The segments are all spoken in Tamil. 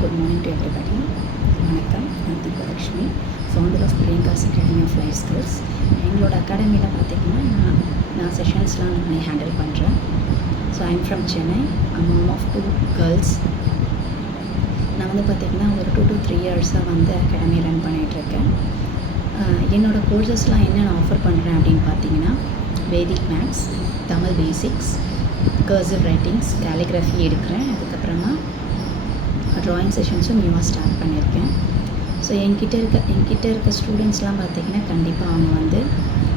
Good morning to everybody. வணக்கம், நான் Deepalakshmi, founder of Priyanka's academy of life skills. எங்களோட அகாடமியில் பார்த்திங்கன்னா நான் செஷன்ஸ்லாம் நானே ஹேண்டில் பண்ணுறேன். So I'm from Chennai. Mom of 2 girls. நான் வந்து பார்த்திங்கன்னா ஒரு 2 to 3 இயர்ஸாக வந்து அகாடமி ரன் பண்ணிகிட்ருக்கேன். என்னோடய கோர்சஸ்லாம் என்னென்ன ஆஃபர் பண்ணுறேன் அப்படின்னு பார்த்தீங்கன்னா, Vedic maths, Tamil basics, cursive writings, calligraphy எடுக்கிறேன். அதுக்கப்புறமா ட்ராயிங் செஷன்ஸும் நியூவாக ஸ்டார்ட் பண்ணியிருக்கேன். ஸோ என்கிட்ட இருக்க ஸ்டூடெண்ட்ஸ்லாம் பார்த்திங்கன்னா கண்டிப்பாக அவங்க வந்து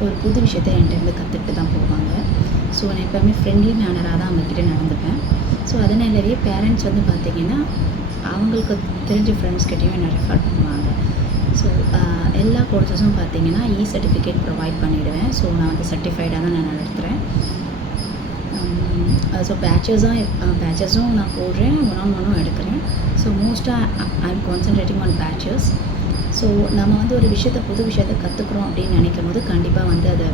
ஒரு புது விஷயத்தை என்கிட்டருந்து கற்றுக்கிட்டு தான் போவாங்க. ஸோ நான் எப்போவுமே ஃப்ரெண்ட்லி மேனராக தான் அவங்கக்கிட்ட நடந்துப்பேன். ஸோ அதனாலவே பேரண்ட்ஸ் வந்து பார்த்திங்கன்னா அவங்களுக்கு தெரிஞ்ச ஃப்ரெண்ட்ஸ்கிட்டையும் என்னை ரெஃபர் பண்ணுவாங்க. ஸோ எல்லா கோர்சஸும் பார்த்திங்கன்னா சர்டிஃபிகேட் ப்ரொவைட் பண்ணிவிடுவேன். ஸோ நான் வந்து சர்டிஃபைடாக தான் நான் நடத்துகிறேன். ஸோ பேச்சஸும் நான் போடுறேன், ஒன்-on-1ம் எடுக்கிறேன். ஸோ மோஸ்ட்டாக I'm concentrating on patches. So நம்ம வந்து ஒரு புது விஷயத்தை கற்றுக்குறோம் அப்படின்னு நினைக்கும் போது கண்டிப்பாக வந்து அது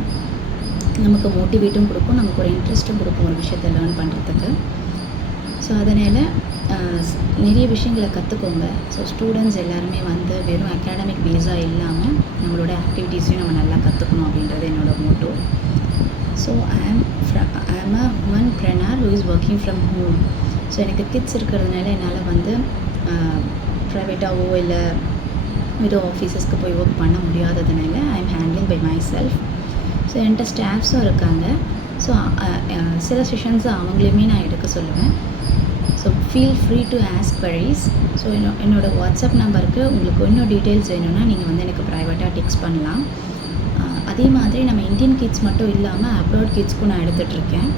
நமக்கு மோட்டிவேட்டும் கொடுக்கும், நமக்கு ஒரு இன்ட்ரெஸ்ட்டும் கொடுக்கும் ஒரு விஷயத்தை லேர்ன் பண்ணுறதுக்கு. ஸோ அதனால் நிறைய விஷயங்களை கற்றுக்கோங்க. ஸோ ஸ்டூடெண்ட்ஸ் எல்லாருமே வந்து வெறும் அகாடமிக் பேஸாக இல்லாமல் நம்மளோட ஆக்டிவிட்டீஸையும் நம்ம நல்லா கற்றுக்கணும் அப்படின்றது என்னோடய மோட்டோ. ஸோ ஐ ஆம் அ womanpreneur who is working from home. So எனக்கு கிட்ஸ் இருக்கிறதுனால என்னால் வந்து ப்ரைவேட்டாகவோ இல்லை ஏதோ ஆஃபீஸஸ்க்கு போய் ஒர்க் பண்ண முடியாததுனால I am handling by myself. So என்கிட்ட ஸ்டாஃப்ஸும் இருக்காங்க. ஸோ சில செஷன்ஸை அவங்களையுமே நான் எடுக்க சொல்லுவேன். So feel free to ask queries. So என்னோடய வாட்ஸ்அப் நம்பருக்கு உங்களுக்கு இன்னும் டீட்டெயில்ஸ் வேணும்னா நீங்கள் வந்து எனக்கு ப்ரைவேட்டாக டெக்ஸ்ட் பண்ணலாம். அதே மாதிரி நம்ம இந்தியன் கிட்ஸ் மட்டும் இல்லாமல் அப்ராட் கிட்ஸ்க்கும் நான் எடுத்துகிட்ருக்கேன்.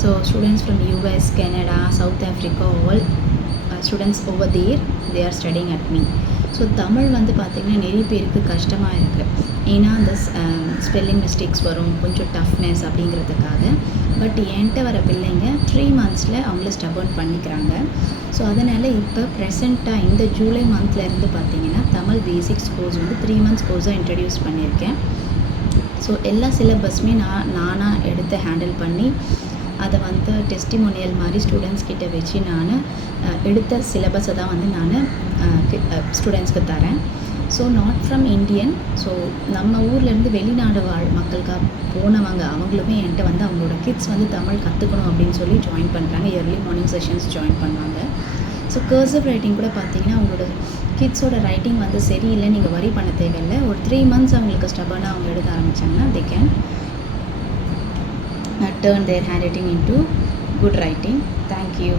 So students from US, Canada, south Africa, all students over there they are studying at me. So Tamil வந்து பார்த்திங்கன்னா நிறைய பேருக்கு கஷ்டமாக இருக்குது. ஏன்னா அந்த ஸ்பெல்லிங் மிஸ்டேக்ஸ் வரும், கொஞ்சம் டஃப்னஸ் அப்படிங்கிறதுக்காக. பட் என்கிட்ட வர பிள்ளைங்க 3 months அவங்கள ஸ்டபர்ன் பண்ணிக்கிறாங்க. ஸோ அதனால் இப்போ ப்ரெசண்ட்டாக இந்த ஜூலை மந்த்லேருந்து பார்த்திங்கன்னா தமிழ் பேசிக்ஸ் கோர்ஸ் வந்து 3 months கோர்ஸாக இன்ட்ரடியூஸ் பண்ணியிருக்கேன். ஸோ எல்லா சிலபஸுமே நானாக எடுத்து ஹேண்டில் பண்ணி அதை வந்து டெஸ்டிமோனியல் மாதிரி ஸ்டூடெண்ட்ஸ் கிட்ட வச்சு நான் எடுத்த சிலபஸை தான் வந்து நான் ஸ்டூடெண்ட்ஸ்க்கு தரேன். So not from Indian. So நம்ம ஊர்லேருந்து வெளிநாடு மக்களுக்காக போனவங்க அவங்களுமே என்கிட்ட வந்து அவங்களோட கிட்ஸ் வந்து தமிழ் கற்றுக்கணும் அப்படின்னு சொல்லி ஜாயின் பண்ணுறாங்க. இயர்லி மார்னிங் செஷன்ஸ் ஜாயின் பண்ணுவாங்க. ஸோ கர்சிவ் ரைட்டிங் கூட பார்த்திங்கன்னா அவங்களோட கிட்ஸோட ரைட்டிங் வந்து சரியில்லை, நீங்கள் வரி பண்ண தேவையில்லை. ஒரு 3 months அவங்களுக்கு ஸ்டபர்னாக அவங்க எழுத ஆரம்பித்தாங்கன்னா they can turn their handwriting into good writing. Thank you.